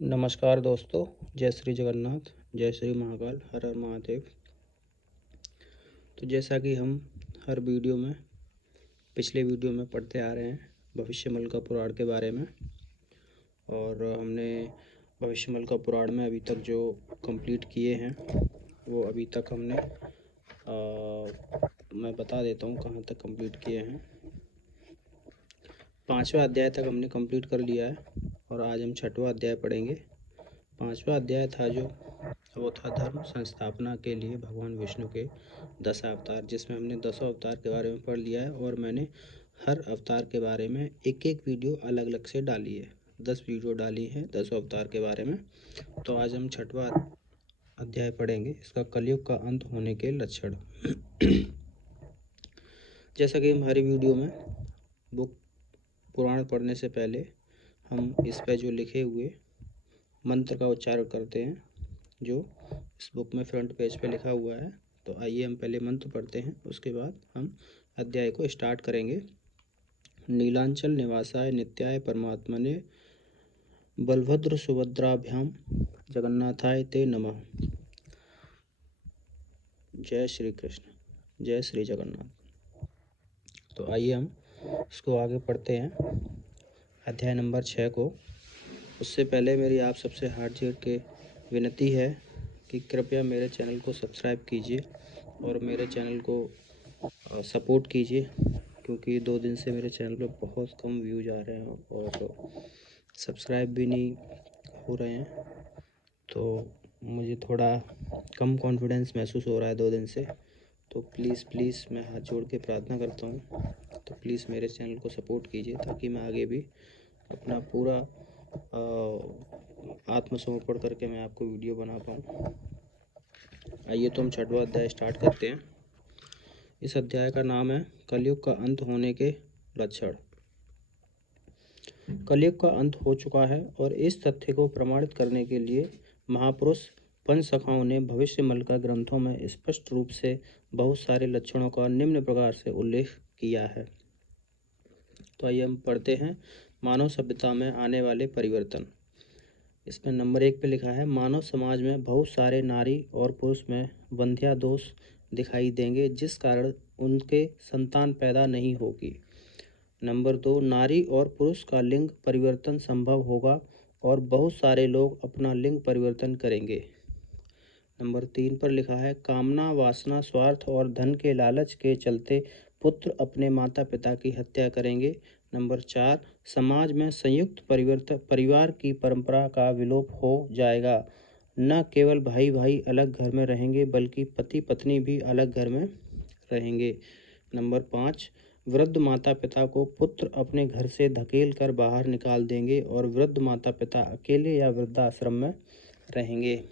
नमस्कार दोस्तों, जय श्री जगन्नाथ, जय श्री महाकाल, हर हर महादेव। तो जैसा कि हम हर वीडियो में पिछले वीडियो में पढ़ते आ रहे हैं भविष्यमल का पुराण के बारे में, और हमने भविष्यमल का पुराण में अभी तक जो कंप्लीट किए हैं वो अभी तक हमने मैं बता देता हूँ कहाँ तक कंप्लीट किए हैं। 5वां अध्याय तक हमने कंप्लीट कर लिया है और आज हम 6वां अध्याय पढ़ेंगे। 5वां अध्याय था वो था धर्म संस्थापना के लिए भगवान विष्णु के 10 अवतार, जिसमें हमने 10 अवतार के बारे में पढ़ लिया है और मैंने हर अवतार के बारे में एक एक वीडियो अलग अलग से डाली है। 10 वीडियो डाली है 10 अवतार के बारे में। तो आज हम 6वां अध्याय पढ़ेंगे, इसका कलयुग का अंत होने के लक्षण। जैसा कि हम हर वीडियो में बुक पुराण पढ़ने से पहले हम इस पे जो लिखे हुए मंत्र का उच्चारण करते हैं, जो इस बुक में फ्रंट पेज पे लिखा हुआ है। तो आइए हम पहले मंत्र पढ़ते हैं, उसके बाद हम अध्याय को स्टार्ट करेंगे। नीलांचल निवासाय नित्याय परमात्मने बलभद्र सुभद्राभ्याम जगन्नाथाय ते नमः। जय श्री कृष्ण, जय श्री जगन्नाथ। तो आइए हम इसको आगे पढ़ते हैं, अध्याय नंबर 6 को। उससे पहले मेरी आप सबसे हाथ जोड़ के विनती है कि कृपया मेरे चैनल को सब्सक्राइब कीजिए और मेरे चैनल को सपोर्ट कीजिए, क्योंकि 2 दिन से मेरे चैनल पे बहुत कम व्यूज आ रहे हैं और सब्सक्राइब भी नहीं हो रहे हैं। तो मुझे थोड़ा कम कॉन्फिडेंस महसूस हो रहा है 2 दिन से। तो प्लीज़ मैं हाथ जोड़ के प्रार्थना करता हूँ, तो प्लीज़ मेरे चैनल को सपोर्ट कीजिए ताकि मैं आगे भी अपना पूरा आत्मसमर्पण करके मैं आपको वीडियो बना पाऊँ। आइए तो हम 6वां अध्याय स्टार्ट करते हैं। इस अध्याय का नाम है कलयुग का अंत होने के लक्षण। कलयुग का अंत हो चुका है और इस तथ्य को प्रमाणित करने के लिए महापुरुष पंचसखाओं ने भविष्यमल का ग्रंथों में स्पष्ट रूप से बहुत सारे लक्षणों का निम्न प्रकार से उल्लेख किया है। तो आइए हम पढ़ते हैं मानव सभ्यता में आने वाले परिवर्तन। इसमें नंबर 1 पे लिखा है, मानव समाज में बहुत सारे नारी और पुरुष में वंध्या दोष दिखाई देंगे, जिस कारण उनके संतान पैदा नहीं होगी। नंबर 2, नारी और पुरुष का लिंग परिवर्तन संभव होगा और बहुत सारे लोग अपना लिंग परिवर्तन करेंगे। नंबर 3 पर लिखा है, कामना, वासना, स्वार्थ और धन के लालच के चलते पुत्र अपने माता पिता की हत्या करेंगे। नंबर 4, समाज में संयुक्त परिवार की परंपरा का विलोप हो जाएगा। न केवल भाई भाई अलग घर में रहेंगे, बल्कि पति पत्नी भी अलग घर में रहेंगे। नंबर 5, वृद्ध माता पिता को पुत्र अपने घर से धकेल कर बाहर निकाल देंगे और वृद्ध माता पिता अकेले या वृद्धाश्रम में रहेंगे।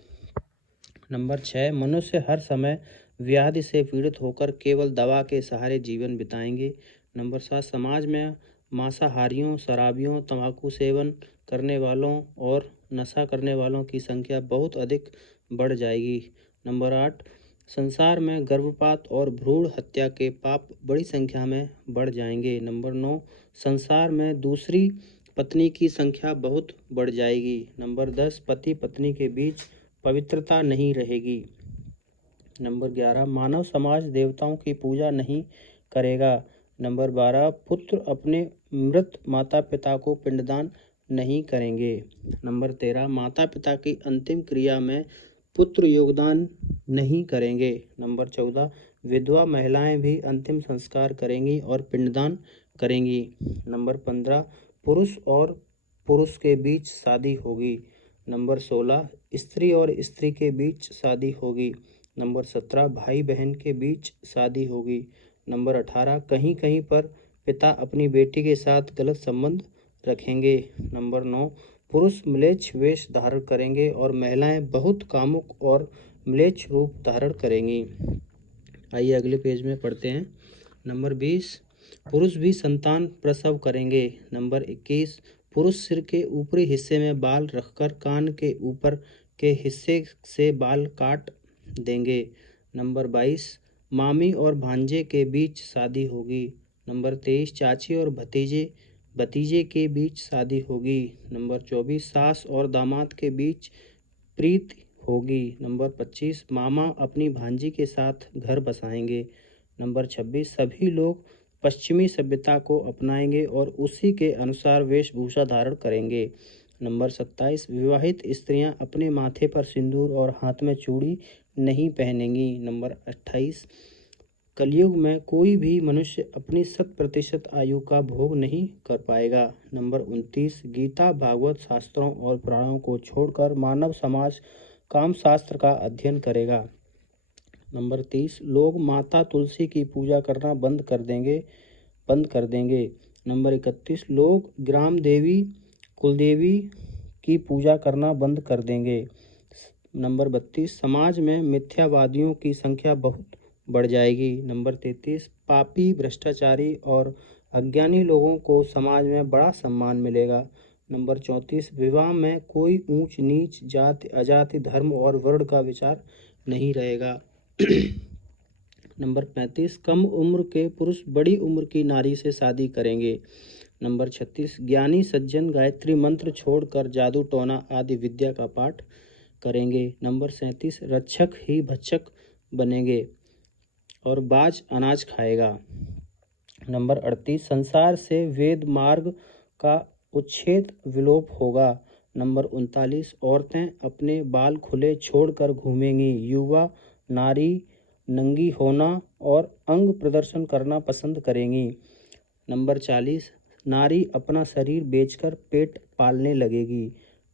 नंबर 6, मनुष्य हर समय व्याधि से पीड़ित होकर केवल दवा के सहारे जीवन बिताएंगे। नंबर 7, समाज में मांसाहारियों, शराबियों, तंबाकू सेवन करने वालों और नशा करने वालों की संख्या बहुत अधिक बढ़ जाएगी। नंबर 8, संसार में गर्भपात और भ्रूण हत्या के पाप बड़ी संख्या में बढ़ जाएंगे। नंबर 9, संसार में दूसरी पत्नी की संख्या बहुत बढ़ जाएगी। नंबर 10, पति पत्नी के बीच पवित्रता नहीं रहेगी। नंबर 11, मानव समाज देवताओं की पूजा नहीं करेगा। नंबर 12, पुत्र अपने मृत माता पिता को पिंडदान नहीं करेंगे। नंबर 13, माता पिता की अंतिम क्रिया में पुत्र योगदान नहीं करेंगे। नंबर 14, विधवा महिलाएं भी अंतिम संस्कार करेंगी और पिंडदान करेंगी। नंबर 15, पुरुष और पुरुष के बीच शादी होगी। नंबर 16, स्त्री और स्त्री के बीच शादी होगी। नंबर 17, भाई बहन के बीच शादी होगी। नंबर 18, कहीं कहीं पर पिता अपनी बेटी के साथ गलत संबंध रखेंगे। नंबर 9, पुरुष म्लेच्छ वेश धारण करेंगे और महिलाएं बहुत कामुक और म्लेच्छ रूप धारण करेंगी। आइए अगले पेज में पढ़ते हैं। नंबर 20, पुरुष भी संतान प्रसव करेंगे। नंबर 21, पुरुष सिर के ऊपरी हिस्से में बाल रखकर कान के ऊपर के हिस्से से बाल काट देंगे। नंबर 22, मामी और भांजे के बीच शादी होगी। नंबर 23, चाची और भतीजे भतीजे के बीच शादी होगी। नंबर 24 सास और दामाद के बीच प्रीति होगी। नंबर 25 मामा अपनी भांजी के साथ घर बसाएंगे। नंबर 26 सभी लोग पश्चिमी सभ्यता को अपनाएंगे और उसी के अनुसार वेशभूषा धारण करेंगे। नंबर 27 विवाहित स्त्रियां अपने माथे पर सिंदूर और हाथ में चूड़ी नहीं पहनेंगी। नंबर 28 कलयुग में कोई भी मनुष्य अपनी 100% आयु का भोग नहीं कर पाएगा। नंबर 29 गीता भागवत शास्त्रों और पुराणों को छोड़कर मानव समाज कामशास्त्र का अध्ययन करेगा। नंबर 30 लोग माता तुलसी की पूजा करना बंद कर देंगे। नंबर 31 लोग ग्राम देवी कुलदेवी की पूजा करना बंद कर देंगे। नंबर 32 समाज में मिथ्यावादियों की संख्या बहुत बढ़ जाएगी। नंबर 33 पापी भ्रष्टाचारी और अज्ञानी लोगों को समाज में बड़ा सम्मान मिलेगा। नंबर 34 विवाह में कोई ऊंच नीच जाति अजाति धर्म और वर्ण का विचार नहीं रहेगा। नंबर 35 कम उम्र के पुरुष बड़ी उम्र की नारी से शादी करेंगे। नंबर 36 ज्ञानी सज्जन गायत्री मंत्र छोड़कर जादू टोना आदि विद्या का पाठ करेंगे। नंबर 37 रक्षक ही भक्षक बनेंगे और बाज अनाज खाएगा। नंबर 38 संसार से वेद मार्ग का उच्छेद विलोप होगा। नंबर 39 औरतें अपने बाल खुले छोड़कर घूमेंगी। युवा नारी नंगी होना और अंग प्रदर्शन करना पसंद करेंगी। नंबर 40 नारी अपना शरीर बेचकर पेट पालने लगेगी।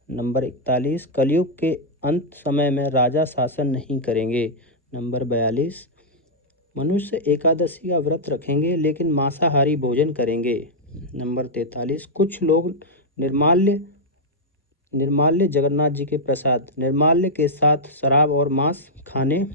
नंबर 41 कलयुग के अंत समय में राजा शासन नहीं करेंगे। नंबर 42 मनुष्य एकादशी का व्रत रखेंगे लेकिन मांसाहारी भोजन करेंगे। नंबर 43 कुछ लोग निर्माल्य जगन्नाथ जी के प्रसाद निर्माल्य के साथ शराब और मांस खाने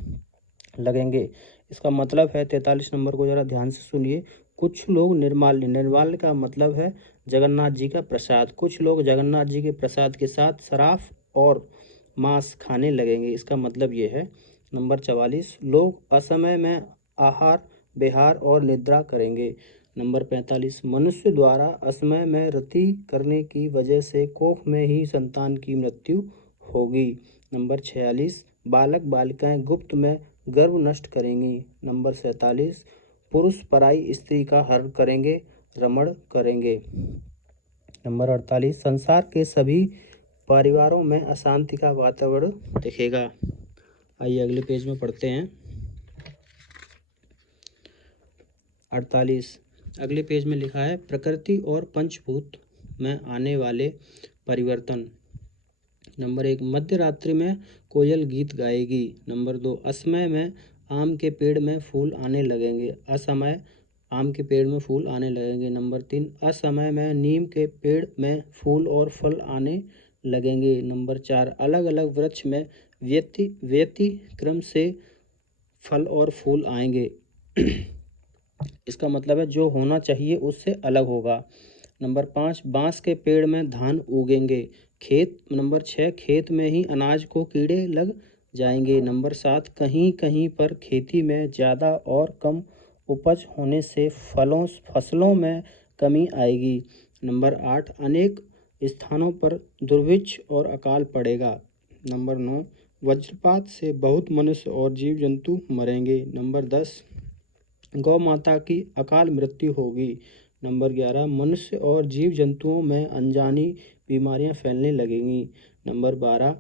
लगेंगे। इसका मतलब है 43 नंबर को जरा ध्यान से सुनिए। कुछ लोग निर्माल्य का मतलब है जगन्नाथ जी का प्रसाद। कुछ लोग जगन्नाथ जी के प्रसाद के साथ शराब और मांस खाने लगेंगे। इसका मतलब ये है। नंबर 44 लोग असमय में आहार विहार और निद्रा करेंगे। नंबर 45 मनुष्य द्वारा असमय में रति करने की वजह से कोख में ही संतान की मृत्यु होगी। नंबर 46 बालक बालिकाएं गुप्त में गर्भ नष्ट करेंगी। नंबर 47 पुरुष पराई स्त्री का हरण करेंगे रमण करेंगे। नंबर 48 संसार के सभी परिवारों में अशांति का वातावरण दिखेगा। आइए अगले पेज में पढ़ते हैं। 48 अगले पेज में लिखा है प्रकृति और पंचभूत में आने वाले परिवर्तन। नंबर 1 मध्य रात्रि में कोयल गीत गाएगी। नंबर 2 असमय में आम के पेड़ में फूल आने लगेंगे। असमय आम के पेड़ में फूल आने लगेंगे। नंबर 3 असमय में नीम के पेड़ में फूल और फल आने लगेंगे। नंबर 4 अलग अलग वृक्ष में व्यतिक्रम से फल और फूल आएंगे। इसका मतलब है जो होना चाहिए उससे अलग होगा। नंबर 5 बांस के पेड़ में धान उगेंगे। नंबर 6 खेत में ही अनाज को कीड़े लग जाएंगे। नंबर 7 कहीं कहीं पर खेती में ज़्यादा और कम उपज होने से फसलों में कमी आएगी। नंबर 8 अनेक स्थानों पर दुर्भिक्ष और अकाल पड़ेगा। नंबर 9 वज्रपात से बहुत मनुष्य और जीव जंतु मरेंगे। नंबर 10 गौ माता की अकाल मृत्यु होगी। नंबर 11 मनुष्य और जीव जंतुओं में अनजानी बीमारियां फैलने लगेंगी। नंबर 12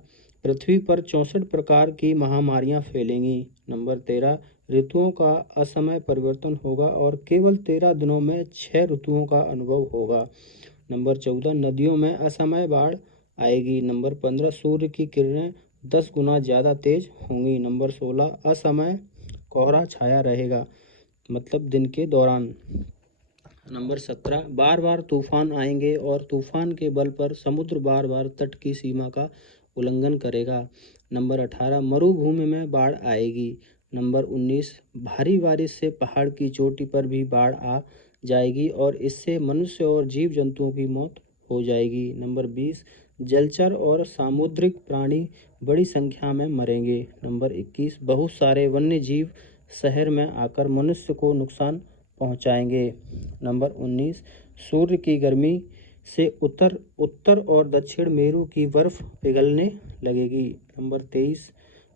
पृथ्वी पर 64 प्रकार की महामारियां फैलेंगी। नंबर 13 ऋतुओं का असमय परिवर्तन होगा और केवल 13 दिनों में 6 ऋतुओं का अनुभव होगा। नंबर 14 नदियों में असमय बाढ़ आएगी। नंबर 15 सूर्य की किरणें 10 गुना ज़्यादा तेज होंगी। नंबर 16 असमय कोहरा छाया रहेगा, मतलब दिन के दौरान। नंबर 17 बार बार तूफान आएंगे और तूफान के बल पर समुद्र बार बार तट की सीमा का उल्लंघन करेगा। नंबर 18 मरुभूमि में बाढ़ आएगी। नंबर 19 भारी बारिश से पहाड़ की चोटी पर भी बाढ़ आ जाएगी और इससे मनुष्य और जीव जंतुओं की मौत हो जाएगी। नंबर 20 जलचर और सामुद्रिक प्राणी बड़ी संख्या में मरेंगे। नंबर 21 बहुत सारे वन्य जीव शहर में आकर मनुष्य को नुकसान पहुंचाएंगे। नंबर 19 सूर्य की गर्मी से उत्तर और दक्षिण मेरु की बर्फ पिघलने लगेगी। नंबर 23,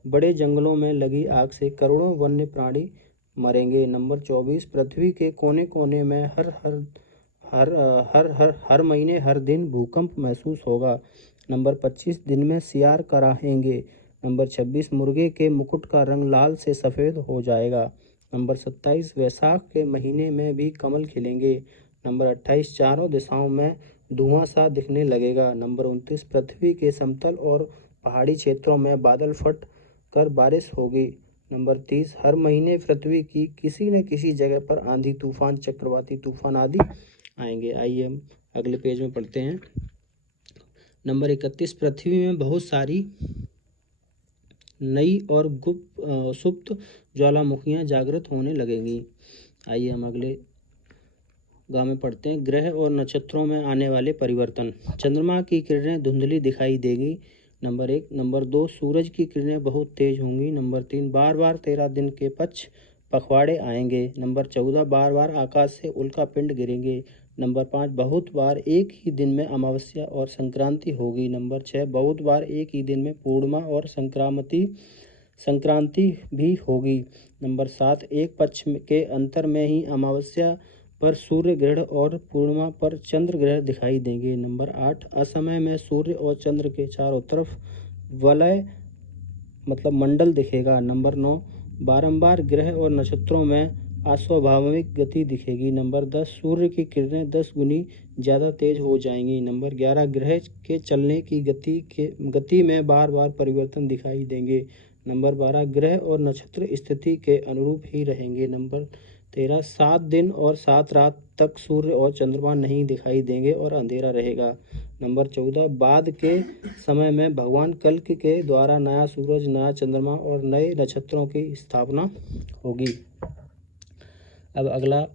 बड़े जंगलों में लगी आग से करोड़ों वन्य प्राणी मरेंगे। नंबर 24, पृथ्वी के कोने कोने में हर महीने हर दिन भूकंप महसूस होगा। नंबर 25, दिन में सियार कराहेंगे। नंबर 26, मुर्गे के मुकुट का रंग लाल से सफ़ेद हो जाएगा। नंबर 27, वैशाख के महीने में भी कमल खिलेंगे। नंबर 28, चारों दिशाओं में धुआं सा दिखने लगेगा। नंबर 29, पृथ्वी के समतल और पहाड़ी क्षेत्रों में बादल फट कर बारिश होगी। नंबर 30, हर महीने पृथ्वी की किसी न किसी जगह पर आंधी तूफान, चक्रवाती तूफान आदि आएंगे। आइए हम अगले पेज में पढ़ते हैं। नंबर 31, पृथ्वी में बहुत सारी नई और सुप्त ज्वालामुखियां जागृत होने लगेंगी। आइए हम अगले गाँव में पढ़ते हैं। ग्रह और नक्षत्रों में आने वाले परिवर्तन। चंद्रमा की किरणें धुंधली दिखाई देगी। नंबर 1। नंबर 2, सूरज की किरणें बहुत तेज होंगी। नंबर 3, बार बार 13 दिन के पखवाड़े आएंगे। नंबर 14, बार बार आकाश से उल्का पिंड गिरेंगे। नंबर 5, बहुत बार एक ही दिन में अमावस्या और संक्रांति होगी। नंबर 6, बहुत बार एक ही दिन में पूर्णिमा और संक्रांति भी होगी। नंबर 7, एक पक्ष के अंतर में ही अमावस्या पर सूर्य ग्रहण और पूर्णिमा पर चंद्र ग्रहण दिखाई देंगे। नंबर 8, असमय में सूर्य और चंद्र के चारों तरफ वलय मंडल दिखेगा। नंबर 9, बारंबार ग्रह और नक्षत्रों में अस्वाभाविक गति दिखेगी। नंबर 10, सूर्य की किरणें 10 गुनी ज़्यादा तेज हो जाएंगी। नंबर 11, ग्रह के चलने की गति में बार बार परिवर्तन दिखाई देंगे। नंबर 12, ग्रह और नक्षत्र स्थिति के अनुरूप ही रहेंगे। नंबर 13, 7 दिन और 7 रात तक सूर्य और चंद्रमा नहीं दिखाई देंगे और अंधेरा रहेगा। नंबर 14, बाद के समय में भगवान कल्कि के द्वारा नया सूरज, नया चंद्रमा और नए नक्षत्रों की स्थापना होगी। अब अगला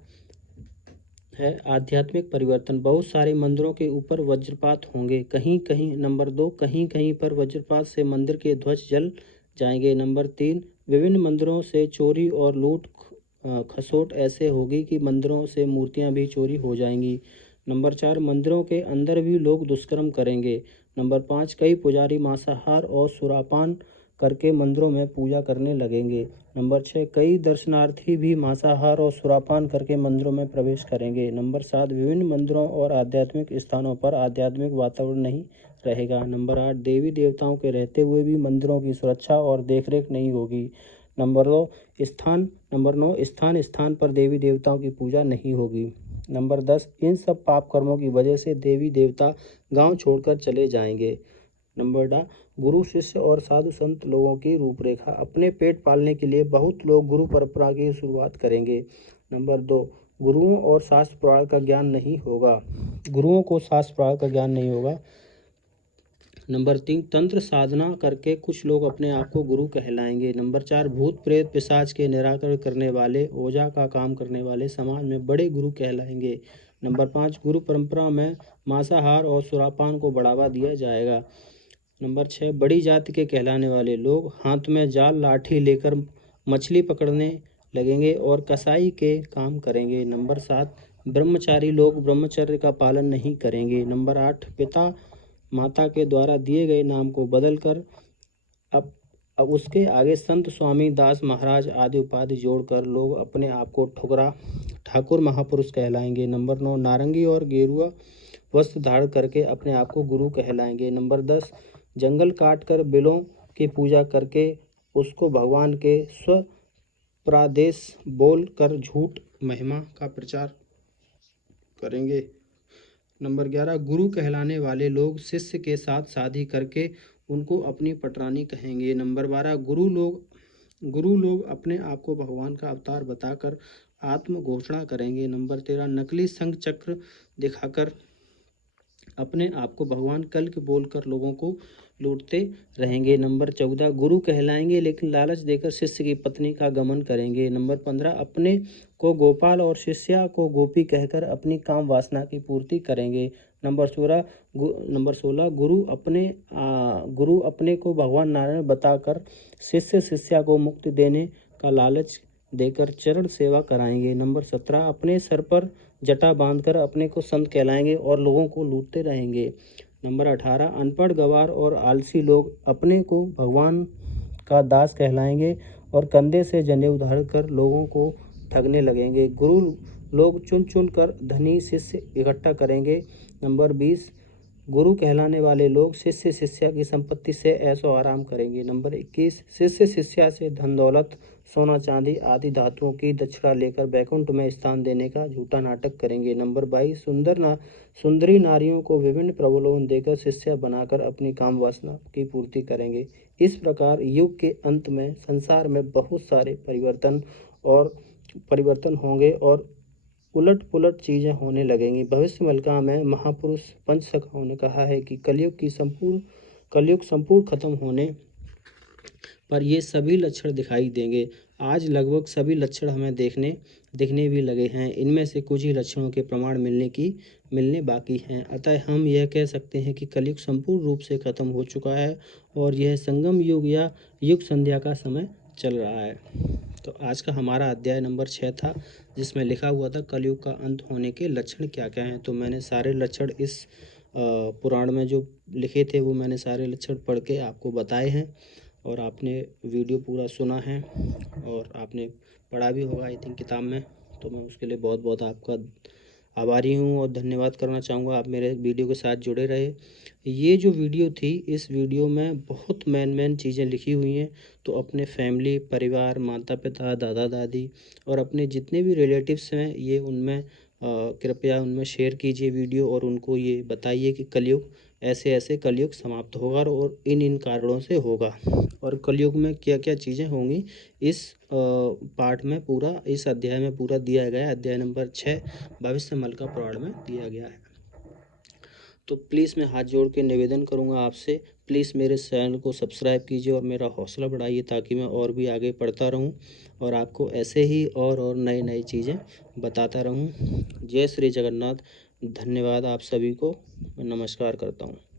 है आध्यात्मिक परिवर्तन। बहुत सारे मंदिरों के ऊपर वज्रपात होंगे। कहीं कहीं नंबर 2, कहीं कहीं पर वज्रपात से मंदिर के ध्वज जल जाएंगे। नंबर 3, विभिन्न मंदिरों से चोरी और लूट खसोट ऐसे होगी कि मंदिरों से मूर्तियां भी चोरी हो जाएंगी। नंबर 4, मंदिरों के अंदर भी लोग दुष्कर्म करेंगे। नंबर 5, कई पुजारी मांसाहार और सुरापान करके मंदिरों में पूजा करने लगेंगे। नंबर 6, कई दर्शनार्थी भी मांसाहार और सुरापान करके मंदिरों में प्रवेश करेंगे। नंबर 7, विभिन्न मंदिरों और आध्यात्मिक स्थानों पर आध्यात्मिक वातावरण नहीं रहेगा। नंबर 8, देवी देवताओं के रहते हुए भी मंदिरों की सुरक्षा और देखरेख नहीं होगी। नंबर 9, स्थान स्थान पर देवी देवताओं की पूजा नहीं होगी। नंबर 10, इन सब पाप कर्मों की वजह से देवी देवता गांव छोड़कर चले जाएंगे। नंबर 10, गुरु शिष्य और साधु संत लोगों की रूपरेखा। अपने पेट पालने के लिए बहुत लोग गुरु परंपरा की शुरुआत करेंगे। नंबर 2, गुरुओं और शास्त्र पुराण का ज्ञान नहीं होगा। गुरुओं को शास्त्र पुराण का ज्ञान नहीं होगा। नंबर 3, तंत्र साधना करके कुछ लोग अपने आप को गुरु कहलाएंगे। नंबर 4, भूत प्रेत पिशाच के निराकरण करने वाले, ओझा का काम करने वाले समाज में बड़े गुरु कहलाएंगे। नंबर 5, गुरु परंपरा में मांसाहार और सुरापान को बढ़ावा दिया जाएगा। नंबर 6, बड़ी जाति के कहलाने वाले लोग हाथ में जाल लाठी लेकर मछली पकड़ने लगेंगे और कसाई के काम करेंगे। नंबर 7, ब्रह्मचारी लोग ब्रह्मचर्य का पालन नहीं करेंगे। नंबर 8, पिता माता के द्वारा दिए गए नाम को बदलकर अब उसके आगे संत, स्वामी, दास, महाराज आदि उपाधि जोड़कर लोग अपने आप को ठाकुर महापुरुष कहलाएंगे। नंबर 9, नारंगी और गेरुआ वस्त्र धारण करके अपने आप को गुरु कहलाएंगे। नंबर 10, जंगल काट कर बिलों की पूजा करके उसको भगवान के स्वप्रादेश बोल कर झूठ महिमा का प्रचार करेंगे। नंबर 11, गुरु कहलाने वाले लोग शिष्य के साथ शादी करके उनको अपनी पटरानी कहेंगे। नंबर 12, गुरु लोग अपने आप को भगवान का अवतार बताकर आत्म घोषणा करेंगे। नंबर 13, नकली शंख चक्र दिखाकर अपने आप को भगवान कल्कि बोलकर लोगों को लूटते रहेंगे। नंबर 14, गुरु कहलाएंगे लेकिन लालच देकर शिष्य की पत्नी का गमन करेंगे। नंबर 15, अपने को गोपाल और शिष्या को गोपी कहकर अपनी काम वासना की पूर्ति करेंगे। नंबर 16, गुरु अपने को भगवान नारायण बताकर शिष्या को मुक्ति देने का लालच देकर चरण सेवा कराएंगे। नंबर 17, अपने सर पर जटा बांधकर अपने को संत कहलाएंगे और लोगों को लूटते रहेंगे। नंबर 18, अनपढ़ गंवार और आलसी लोग अपने को भगवान का दास कहलाएंगे और कंधे से जनेऊ धारण कर लोगों को ठगने लगेंगे। गुरु लोग चुन चुन कर धनी शिष्य इकट्ठा करेंगे। नंबर 20, गुरु कहलाने वाले लोग शिष्य शिष्या की संपत्ति से ऐशो आराम करेंगे। नंबर 21, शिष्य शिष्या से धन दौलत सोना चांदी आदि धातुओं की दक्षिणा लेकर बैकुंठ में स्थान देने का झूठा नाटक करेंगे। नंबर 22, सुंदरी नारियों को विभिन्न प्रलोभन देकर शिष्या बनाकर अपनी काम वासना की पूर्ति करेंगे। इस प्रकार युग के अंत में संसार में बहुत सारे परिवर्तन होंगे और उलट पुलट चीज़ें होने लगेंगी। भविष्य मलका में महापुरुष पंचसखाओं ने कहा है कि कलयुग संपूर्ण खत्म होने पर ये सभी लक्षण दिखाई देंगे। आज लगभग सभी लक्षण हमें दिखने भी लगे हैं। इनमें से कुछ ही लक्षणों के प्रमाण मिलने बाकी हैं। अतः हम यह कह सकते हैं कि कलयुग संपूर्ण रूप से खत्म हो चुका है और यह संगम युग या युग संध्या का समय चल रहा है। तो आज का हमारा अध्याय नंबर 6 था, जिसमें लिखा हुआ था कलयुग का अंत होने के लक्षण क्या क्या हैं। तो मैंने सारे लक्षण इस पुराण में जो लिखे थे वो मैंने सारे लक्षण पढ़ के आपको बताए हैं और आपने वीडियो पूरा सुना है और आपने पढ़ा भी होगा आई थिंक किताब में। तो मैं उसके लिए बहुत बहुत आपका आभारी हूँ और धन्यवाद करना चाहूँगा। आप मेरे वीडियो के साथ जुड़े रहे। ये जो वीडियो थी, इस वीडियो में बहुत मेन चीज़ें लिखी हुई हैं। तो अपने फैमिली परिवार माता पिता दादा दादी और अपने जितने भी रिलेटिव्स हैं ये उनमें कृपया उनमें शेयर कीजिए वीडियो और उनको ये बताइए कि कलयुग ऐसे कलयुग समाप्त होगा और इन कारणों से होगा और कलयुग में क्या क्या चीज़ें होंगी। इस पाठ में पूरा इस अध्याय में पूरा दिया गया है। अध्याय नंबर 6 भविष्य मलका पुराण में दिया गया है। तो प्लीज़ मैं हाथ जोड़ के निवेदन करूंगा आपसे, प्लीज़ मेरे चैनल को सब्सक्राइब कीजिए और मेरा हौसला बढ़ाइए ताकि मैं और भी आगे पढ़ता रहूं और आपको ऐसे ही और नई चीज़ें बताता रहूं। जय श्री जगन्नाथ। धन्यवाद आप सभी को। नमस्कार करता हूं।